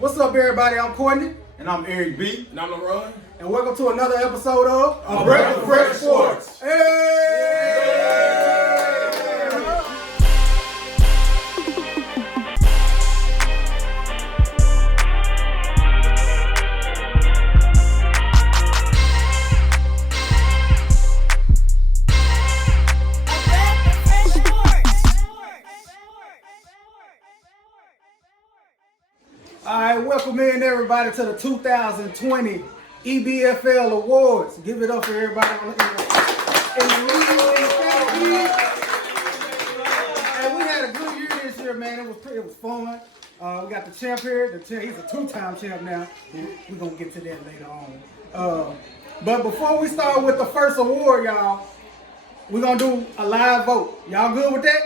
What's up, everybody? I'm Courtney. And I'm Eric B. And I'm LeRon. And welcome to another episode of A Breath of Fresh Sports. Hey! All right, welcome in everybody to the 2020 EBFL Awards. Give it up for everybody in the league. And we had a good year this year, man. It was fun. We got the champ here. He's a two-time champ now. We're gonna get to that later on. But before we start with the first award, y'all, we're gonna do a live vote. Y'all good with that?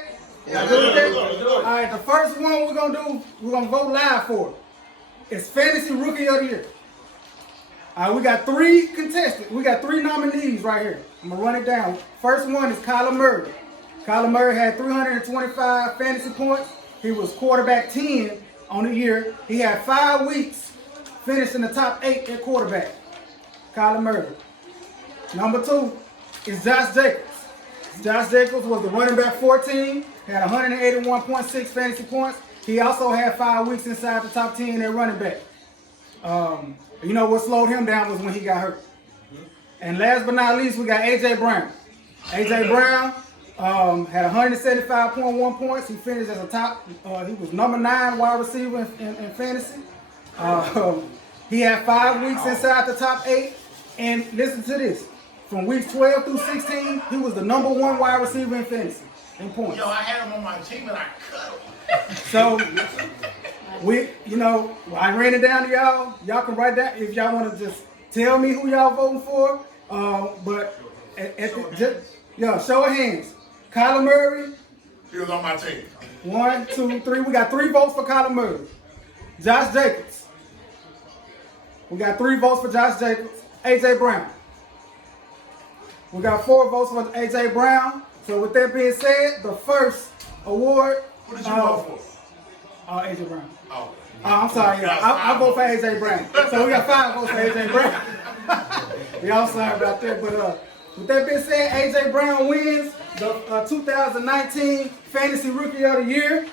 Y'all good with that? All right, the first one we're gonna vote live for. It's Fantasy Rookie of the Year. All right, we got three contestants. We got three nominees right here. I'm going to run it down. First one is Kyler Murray. Kyler Murray had 325 fantasy points. He was quarterback 10 on the year. He had 5 weeks, finished in the top 8 at quarterback. Kyler Murray. Number 2 is Josh Jacobs. Josh Jacobs was the running back 14, had 181.6 fantasy points. He also had 5 weeks inside the top 10 at running back. You know what slowed him down was when he got hurt. And last but not least, we got A.J. Brown. A.J. Brown had 175.1 points. He finished as a top, he was number 9 wide receiver in fantasy. He had 5 weeks inside the top 8. And listen to this, from weeks 12 through 16, he was the number 1 wide receiver in fantasy in points. Yo, I had him on my team and I cut him. So, I ran it down to y'all. Y'all can write that if y'all want to just tell me who y'all voting for. Show of hands. Kyler Murray. He was on my team. 1, 2, 3. We got 3 votes for Kyler Murray. Josh Jacobs. We got 3 votes for Josh Jacobs. A.J. Brown. We got 4 votes for A.J. Brown. So with that being said, the first award. Who did you vote for? A.J. Brown. Oh. I'm sorry, I vote for A.J. Brown. So we got 5 votes for A.J. Brown. Y'all sorry about that, but with that being said, A.J. Brown wins the 2019 Fantasy Rookie of the Year.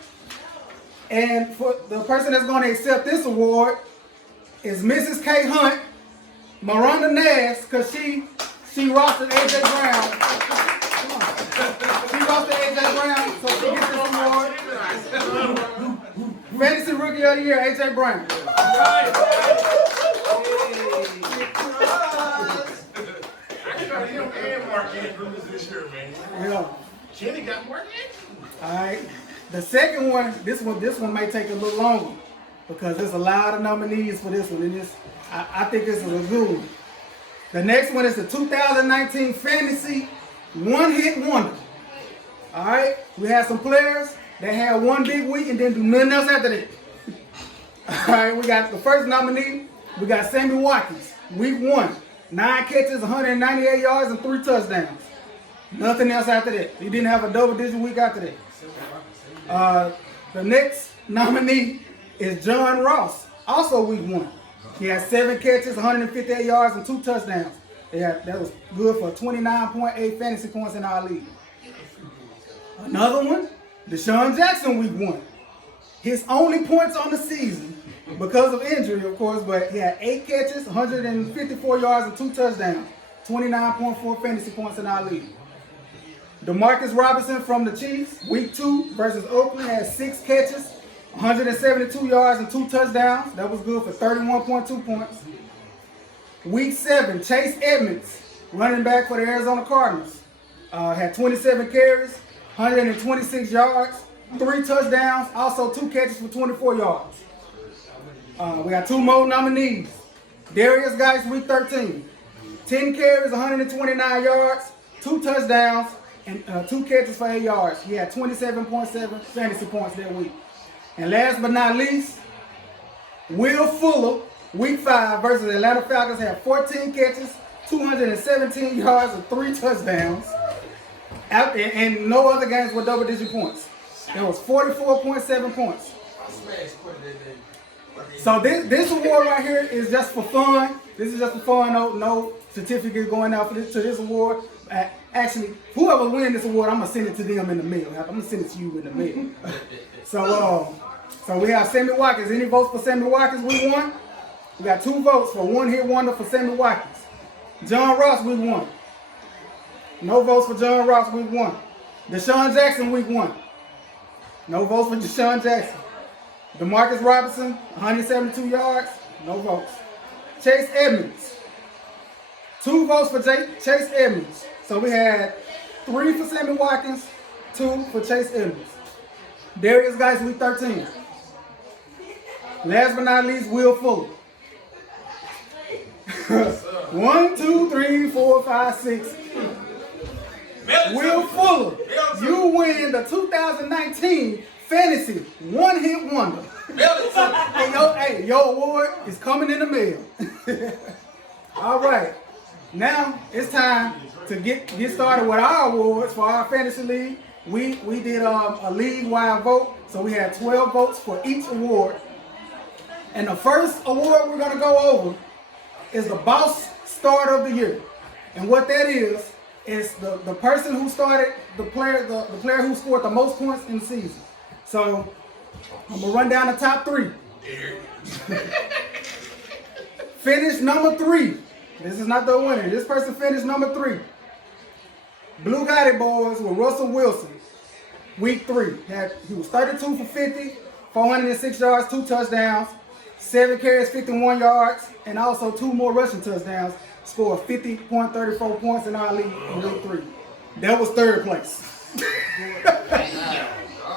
And for the person that's going to accept this award is Mrs. K. Hunt, Miranda Nass, because she rostered A.J. Brown. She rostered A.J. Brown, so she gets this award. Fantasy Rookie of the Year, A.J. Brown. I got him and Mark Andrews this year, man. Yeah. Kenny got Mark Andrews. All right. The second one, this one may take a little longer because there's a lot of nominees for this one, and I think this is a good one. The next one is the 2019 Fantasy One-Hit Wonder. All right. We had some players that had one big week and then do nothing else after that. All right, we got the first nominee. We got Sammy Watkins, week 1. 9 catches, 198 yards, and 3 touchdowns. Nothing else after that. He didn't have a double-digit week after that. The next nominee is John Ross, also week 1. He had 7 catches, 158 yards, and 2 touchdowns. That was good for 29.8 fantasy points in our league. Another one, Deshaun Jackson, week 1. His only points on the season, because of injury, of course, but he had 8 catches, 154 yards, and 2 touchdowns. 29.4 fantasy points in our league. Demarcus Robinson from the Chiefs, week 2 versus Oakland, had 6 catches, 172 yards, and 2 touchdowns. That was good for 31.2 points. Week 7, Chase Edmonds, running back for the Arizona Cardinals, had 27 carries, 126 yards, 3 touchdowns, also 2 catches for 24 yards. We got 2 more nominees. Darius Geis, week 13. 10 carries, 129 yards, 2 touchdowns, and 2 catches for 8 yards. He had 27.7 fantasy points that week. And last but not least, Will Fuller, week 5 versus Atlanta Falcons, had 14 catches, 217 yards, and 3 touchdowns. And no other games with double-digit points. It was 44.7 points. So this award right here is just for fun. This is just for fun. No certificate going out to this award. Actually, whoever wins this award, I'm gonna send it to them in the mail. I'm gonna send it to you in the mail. So we have Sammy Watkins. Any votes for Sammy Watkins? We won. We got 2 votes for one hit wonder for Sammy Watkins. John Ross, we won. No votes for John Ross, we won. Deshaun Jackson, we won. No votes for Deshaun Jackson. DeMarcus Robinson, 172 yards, no votes. Chase Edmonds, 2 votes for Chase Edmonds. So we had 3 for Sammy Watkins, 2 for Chase Edmonds. Darius Geis, week 13. Last but not least, Will Fuller. 1, 2, 3, 4, 5, 6. Will Fuller, you win the 2019 Fantasy One Hit Wonder. Hey, your award is coming in the mail. All right, now it's time to get started with our awards for our fantasy league. We did a league-wide vote, so we had 12 votes for each award. And the first award we're gonna go over is the Boss Start of the Year, and what that is the person who started the player who scored the most points in the season. So I'm gonna run down the top 3. Finished number 3. This is not the winner. This person finished number 3. Blue Gotti Boys with Russell Wilson. Week 3. He was 32 for 50, 406 yards, 2 touchdowns, 7 carries, 51 yards, and also 2 more rushing touchdowns. Scored 50.34 points in our league in week 3. That was 3rd place.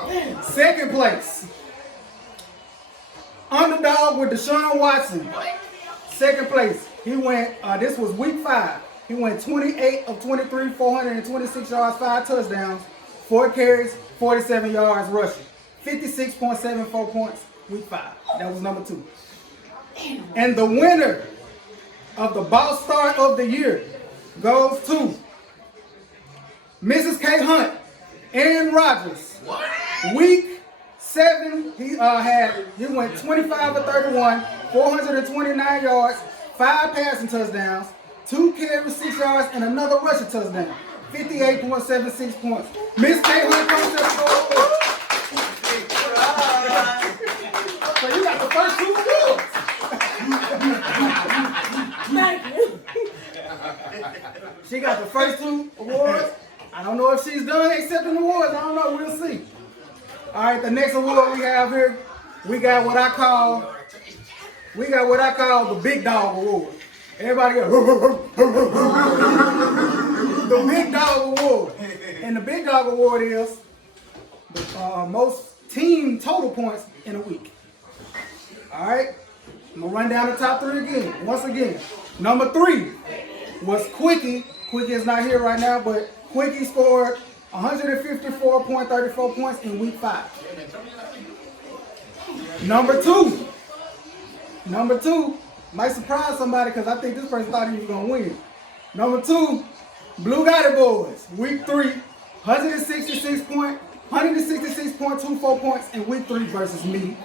2nd place. Underdog with Deshaun Watson. 2nd place. He went, this was week 5. He went 28 of 23, 426 yards, 5 touchdowns, 4 carries, 47 yards rushing. 56.74 points, week 5. That was number 2. And the winner of the Boss Start of the Year goes to Mrs. K. Hunt, Aaron Rodgers. Week 7, he went 25 of 31, 429 yards, 5 passing touchdowns, 2 carries, 6 yards, and another rushing touchdown. 58.76 points. Miss K. Hunt comes to the score. So you got the first 2 awards. Thank you. She got the first 2 awards. I don't know if she's done accepting awards. I don't know. We'll see. All right, the next award we have here, we got what I call the Big Dog Award. Everybody go, the Big Dog Award. And the Big Dog Award is the most team total points in a week. All right, I'm gonna run down the top 3 again. Once again, number 3 was Quickie. Quickie is not here right now, but Quickie scored 154.34 points in week 5. Number two might surprise somebody because I think this person thought he was gonna win. Number 2, Blue Gotti Boys, week 3, 166.24 points in week 3 versus me.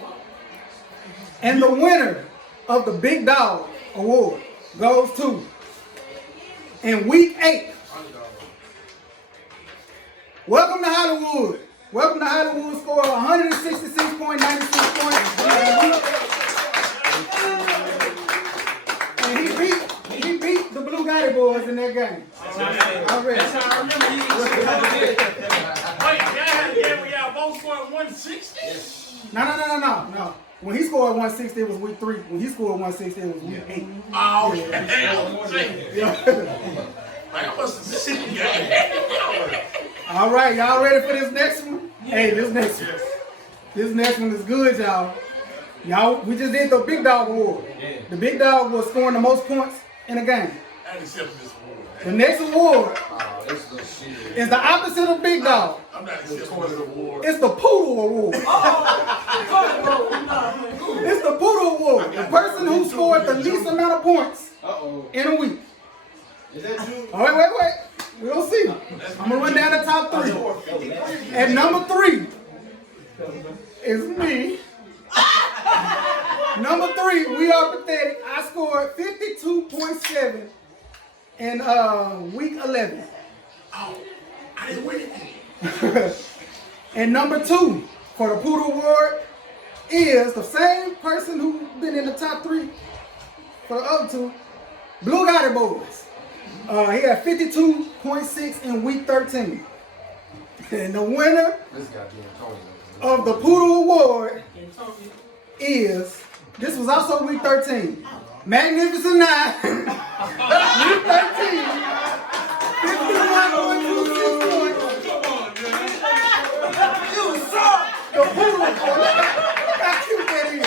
And the winner of the Big Dog Award goes to, in week 8, Welcome to Hollywood. Welcome to Hollywood scored 166.96 points. And he beat the Blue Gotti Boys in that game. Already. That's how I remember you. Wait, y'all both scored 160? No. When he scored 160, it was week 3. When he scored 160, it was week 8. Oh, I must have missed it. All right, y'all ready for this next one? Hey, this next one is good, y'all. We just did the Big Dog Award. The Big Dog was scoring the most points in a game. I accepted this award. The next award is the opposite of Big Dog. I'm not accepting this award. It's the Poodle Award. It's the Poodle Award. The person who scored the least amount of points in a week. Is that you? Oh, wait. We'll see. I'm going to run down the top 3. At number 3 is me. Number 3, we are pathetic. I scored 52.7 in week 11. Oh, I didn't win it. And number 2 for the Poodle Award is the same person who's been in the top 3 for the other 2, Blue Gotti Boys. He had 52.6 in week 13. And the winner of the Poodle Award is, this was also week 13, Magnificent 9, week 13, 51.26 points. You suck! The Poodle Award, look how cute that is.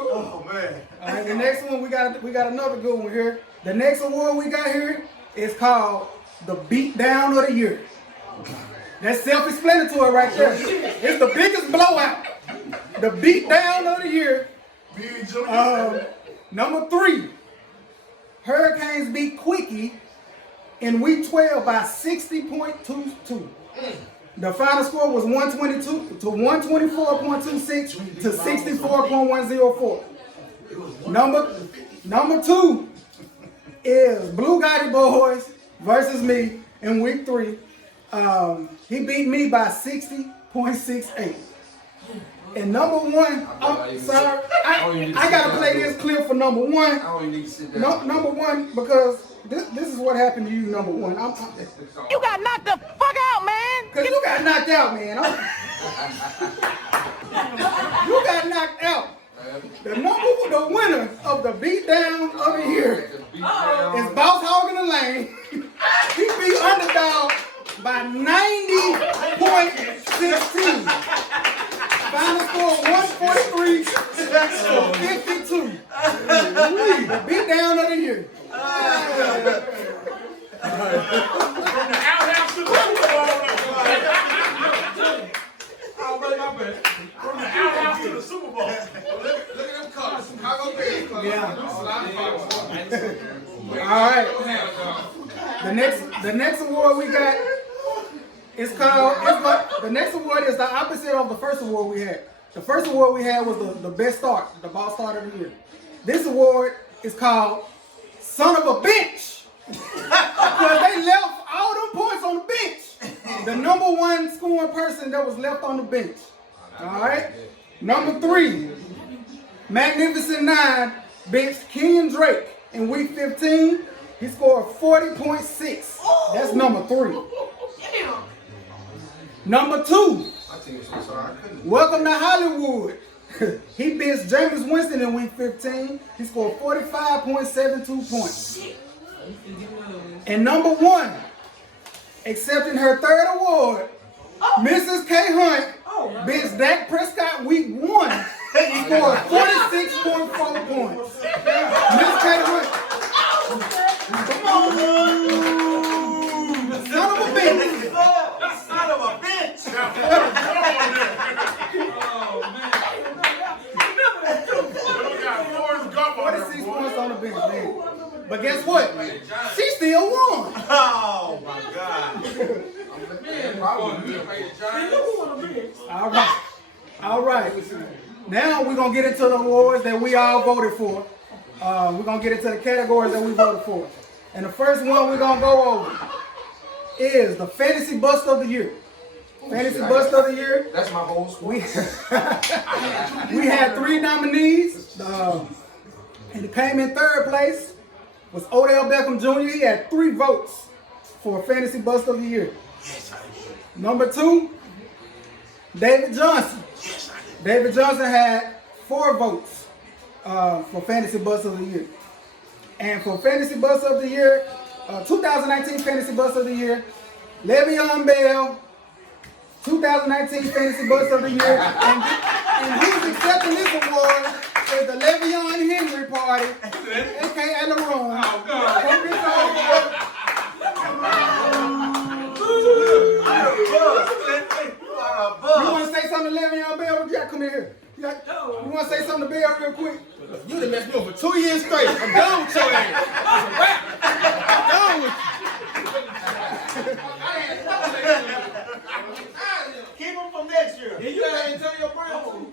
Oh man. All right, the next one we got another good one here. The next award we got here is called the Beatdown of the Year. That's self-explanatory right there. It's the biggest blowout. The Beatdown of the Year. Number 3, Hurricanes beat Quickie in week 12 by 60.22. The final score was 122 to 124.26 to 64.104. Number 2 is Blue Gotti Boys versus me in week 3. He beat me by 60.68. And number 1, I'm sorry, I gotta play this clip for number 1. Number 1, because this is what happened to you, number 1. You got knocked the fuck out, man. Cause you got knocked out, man. You got knocked out. The winner of the Beatdown of the Year is Boss Hog in the Lane. He beat Underdog by 90.16. Final score 143 to 52. The Beatdown of the Year. From the outhouse to the Super Bowl. From the outhouse to the Super Bowl. Look at them cards. Chicago Bears. All right. The next award we got is called. The next award is the opposite of the first award we had. The first award we had was the best start, the ball start of the year. This award is called Son of a Bitch. Because they left all them points on the bench. The number 1 scoring person that was left on the bench. All right. Number 3, Magnificent 9 benched Kenyon Drake in week 15. He scored 40.6. That's number 3. Number 2, Welcome to Hollywood. He benched Jameis Winston in week 15. He scored 45.72 points. And number 1, accepting her 3rd award, Mrs. K. Hunt benched Dak Prescott week 1. He scored 46.4 points. Miss K. Hunt. Son of a bitch. Son of a bitch. We got Forrest Gump on 46 points on the bench, man. But guess what? She still won. Oh my God. All right. Now we're going to get into the awards that we all voted for. We're going to get into the categories that we voted for. And the first one we're going to go over is the Fantasy Bust of the Year. Fantasy Bust of the Year. That's my whole squad. We had 3 nominees. And it came in 3rd place was Odell Beckham Jr. He had 3 votes for Fantasy Bust of the Year. Number 2, David Johnson. David Johnson had 4 votes for Fantasy Bust of the Year. And for Fantasy Bust of the Year, 2019 Fantasy Bust of the Year, Le'Veon Bell, 2019 Fantasy Bust of the Year, and who's accepting this award is the Le'Veon Henry Party, aka LeBron. Oh, God. You want to say something to Le'Veon Bell? You got to come in here. You want to say something to Bell real quick? You done messed me up for 2 straight. I'm done with your ass. It's a wrap. I'm done with Keep him from next year. you. And you got Antonio Brown too.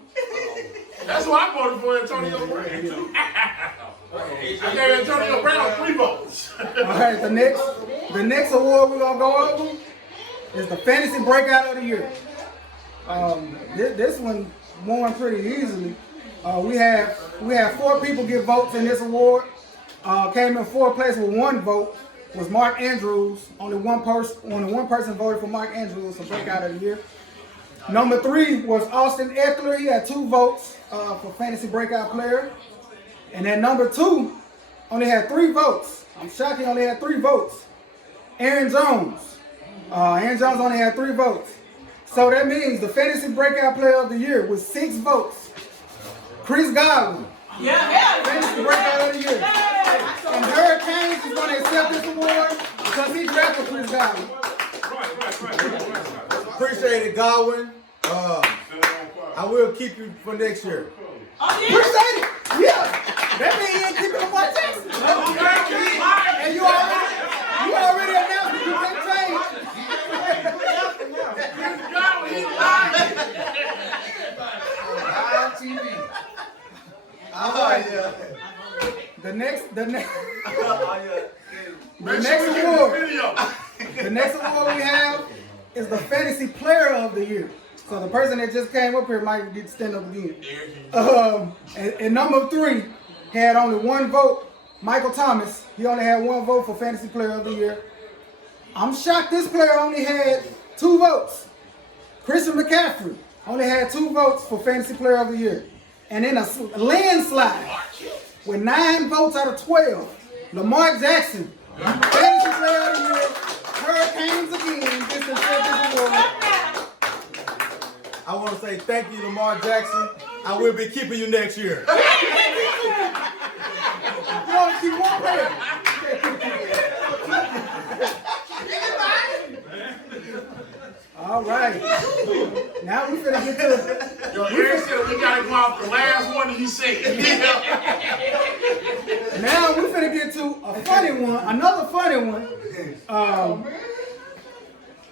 That's who I voted for, Antonio Brown too. I gave Antonio Brown 3 votes. All right, the next award we're gonna go over is the Fantasy Breakout of the Year. This one won pretty easily. We had 4 people get votes in this award. Came in 4th place with 1 vote was Mark Andrews. Only one person voted for Mark Andrews for Breakout of the Year. Number 3 was Austin Eckler. He had 2 votes for Fantasy Breakout Player. And then number 2 only had 3 votes. I'm shocked he only had 3 votes. Aaron Jones. Aaron Jones only had 3 votes. So that means the Fantasy Breakout Player of the Year with 6 votes. Chris Godwin. Fantasy Breakout of the Year. And Hurricanes is going to accept this award because he drafted Chris Godwin. Appreciate it, Godwin. I will keep you for next year. Appreciate it. Yeah. That means he ain't keeping Lamar Jackson. And you already announced that you can't trade. The next award we have is the Fantasy Player of the Year. So the person that just came up here might get to stand up again. And number 3 had only 1 vote. Michael Thomas. He only had 1 vote for Fantasy Player of the Year. I'm shocked this player only had 2 votes. Christian McCaffrey only had 2 votes for Fantasy Player of the Year. And in a landslide, with 9 votes out of 12, Lamar Jackson, Fantasy Player of the Year, Hurricanes again, gets to accept this award. I want to say thank you, Lamar Jackson. I will be keeping you next year. You want to keep one player? All right. Now we finna get to Aaron said we gotta go off the last one he said. Now we finna get to a funny one, another funny one.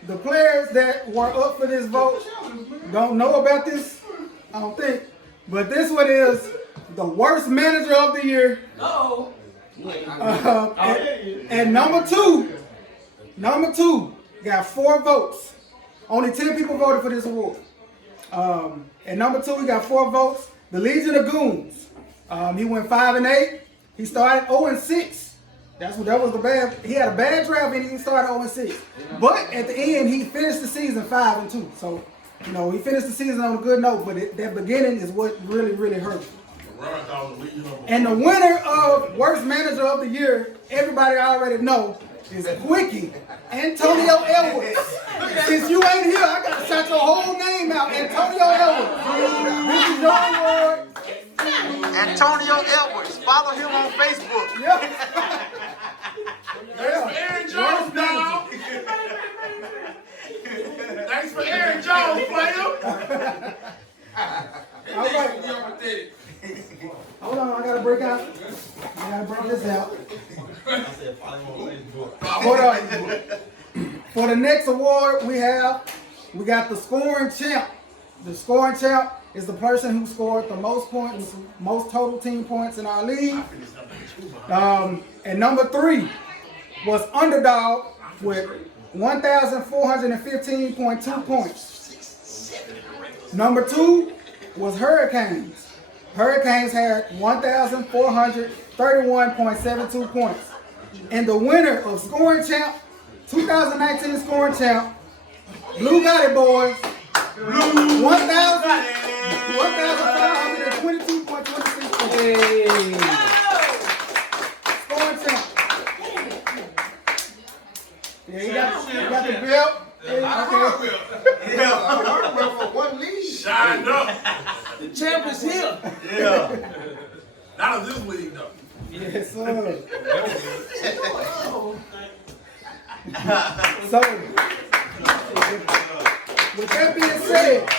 The players that were up for this vote don't know about this, I don't think. But this one is the worst manager of the year. And number two got 4 votes. Only 10 people voted for this award. And number 2, we got 4 votes. The Legion of Goons. He went 5-8. He started 0-6. That was the bad. He had a bad draft and he started 0-6. But at the end, he finished the season 5-2. So, he finished the season on a good note. But that beginning is what really, really hurt him. And the winner of worst manager of the year, everybody already know, is Quickie Antonio Edwards. Since you ain't here, I gotta shout your whole name out, Antonio Edwards. This is your award. Antonio Edwards. Follow him on Facebook. Yep. Thanks for Aaron Jones, dog. Thanks for Aaron Jones, player. All right. Hold on, I gotta break this out. Hold on. For the next award, we got the scoring champ. The scoring champ is the person who scored the most points, most total team points in our league. And number 3 was Underdog with 1,415.2 points. Number 2 was Hurricanes. Hurricanes had 1,431.72 points. And the winner of Scoring Champ, 2019 Scoring Champ, Blue got it, boys. 1,522.26 points. Hey. Scoring Champ. Yeah, you got the belt. Shined up. The champ is here. Yeah. Not of this league, though. Yes, sir. So, with that being said,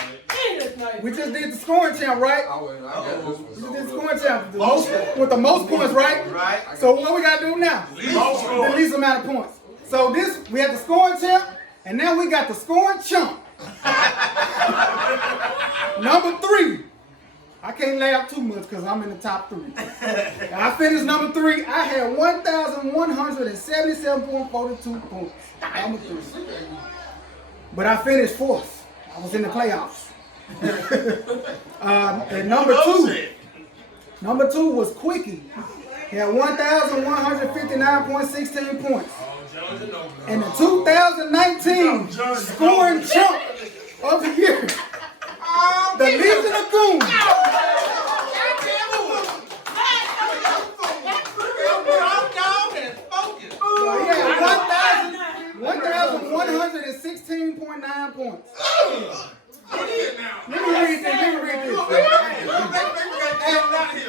We just did the scoring champ, right? I got this We one. just did the scoring champ. Most with the most points, right? Right. So what we gotta do now? Most The scores. least amount of points. So this, we had the scoring champ, and now we got the scoring chump. Number 3. I can't laugh too much because I'm in the top 3. I finished number 3. I had 1,177.42 points. Number 3. But I finished 4th. I was in the playoffs. And number 2. Number 2 was Quickie. He had 1,159.16 points. And the 2019 scoring chump of the year, the Legion of Goons. So he had 1,116.9 points. Let me read this.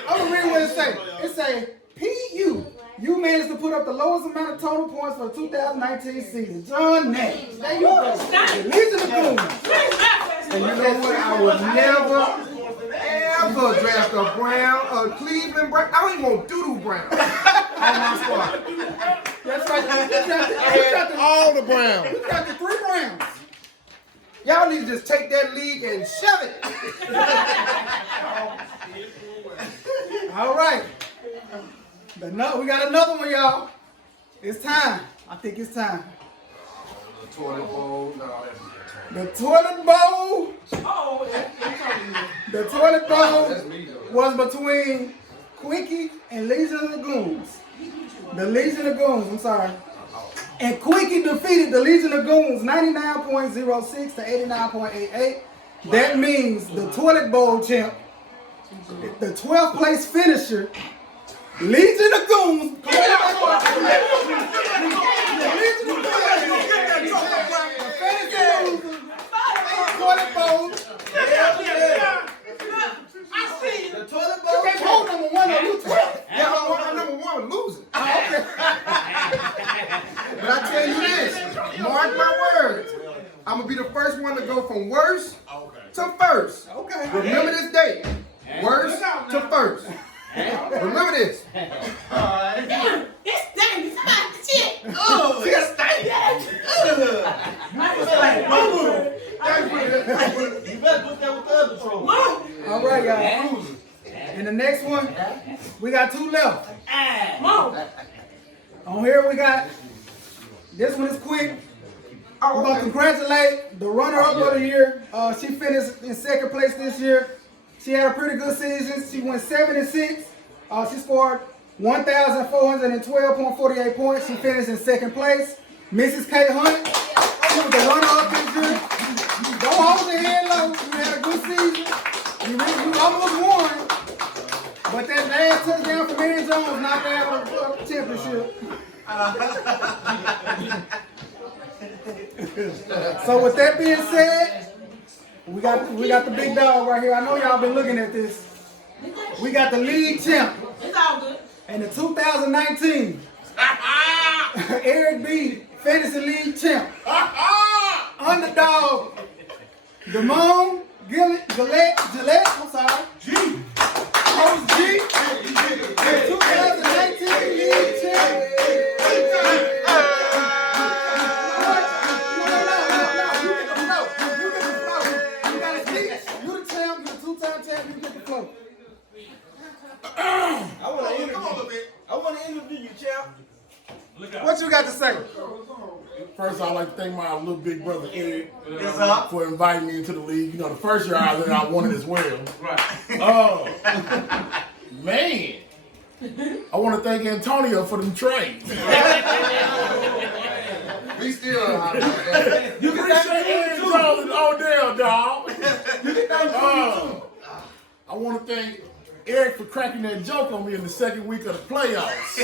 I'm gonna read what it say. It say, PU. You managed to put up the lowest amount of total points for the 2019 season. John Nash. There you go. The Legion of Goons. And you know what? I would never, ever draft a Brown, a Cleveland Brown. I don't even want Doodoo Brown on my squad. That's right. I had all the Browns. We got the 3 Browns. Y'all need to just take that league and shove it. All right. We got another one, y'all. It's time. I think it's time. The toilet bowl. No, The toilet bowl. The toilet bowl that's me though. was between Quickie and Legion of the Goons. The Legion of Goons, I'm sorry. And Quickie defeated the Legion of Goons 99.06 to 89.88. That means the toilet bowl champ, the 12th place finisher, Legion of Goons. The Legion of Goons. Toilet bowl. The toilet You bowl. can't hold number 1 or you 12. Yeah, I'm number 1 losing. But I tell you this, mark my words. I'm gonna be the first one to go from worst to first. Okay. Remember this date. Worst to first. Remember this. You better put that with the other trophy. All right, y'all. And the next one, we got 2 left. On here, we got, this one is quick. We're going to congratulate the runner-up of the year. She finished in 2nd place this year. She had a pretty good season. She went 7-6. She scored 1,412.48 points. She finished in 2nd place. Mrs. K. Hunt, she was the runner-up this year. Don't hold your head low. You had a good season. You almost won. But that last touchdown from Mary Jones knocked out the championship. So with that being said, we got the big dog right here. I know y'all been looking at this. We got the league champ. It's all good. And the 2019 Eric B. Fantasy League champ. Underdog. Damone Gillette, I'm sorry. Coach G. The 2019 league champ. I want to interview you, champ. What you got to say? First, I'd like to thank my little big brother Eric Yes, sir. for inviting me into the league. You know, the first year I was there, I won it as well. Right. Oh, man. I want to thank Antonio for them trades. We still. You appreciate Aaron Jones and Odell, dog. I want to thank Eric for cracking that joke on me in the 2nd week of the playoffs.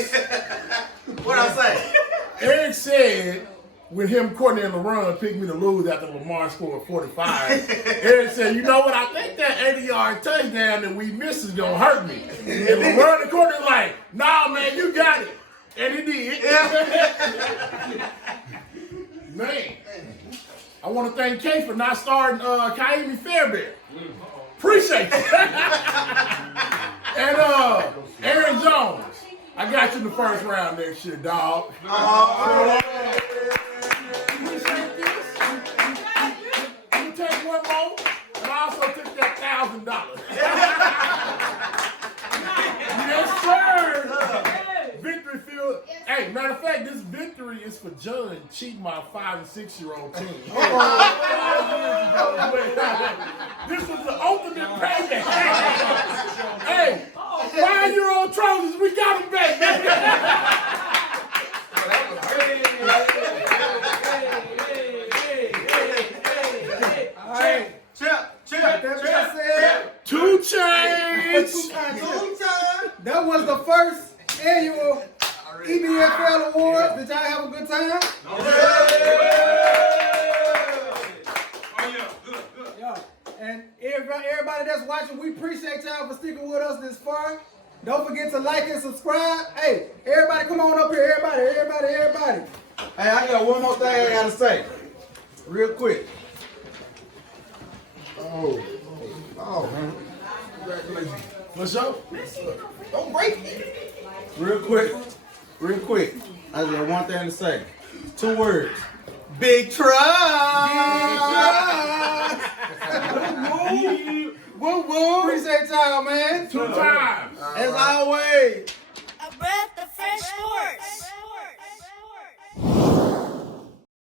What I say? Eric said, with him coordinating the run, picked me to lose after Lamar scored 45. Eric said, you know what, I think that 80-yard touchdown that we missed is going to hurt me. And Lamar the coordinator like, nah, man, you got it. And he did. Man. I want to thank Kay for not starting Kaimi Fairbairn. Appreciate you. And Aaron Jones, I got you in the first round next year, dog. Appreciate this. You take one more, and I also took that $1,000. Yes, sir. Victory field. Hey, matter of fact, this victory is for John cheating my 5- and 6-year-old team. This was the ultimate payday. Hey, 5-year-old Trojans, we got them back, baby. All right. Two chains. That was the first annual EBFL Awards. Did y'all have a good time? Yeah. And everybody that's watching, we appreciate y'all for sticking with us this far. Don't forget to like and subscribe. Hey, everybody come on up here. Everybody. Hey, I got one more thing I gotta say. Real quick. Oh, What's up? don't break it. Real quick. I just got one thing to say. 2 words. Big trust. Woo. Appreciate y'all, man. 2 times. As always. A breath of fresh sports.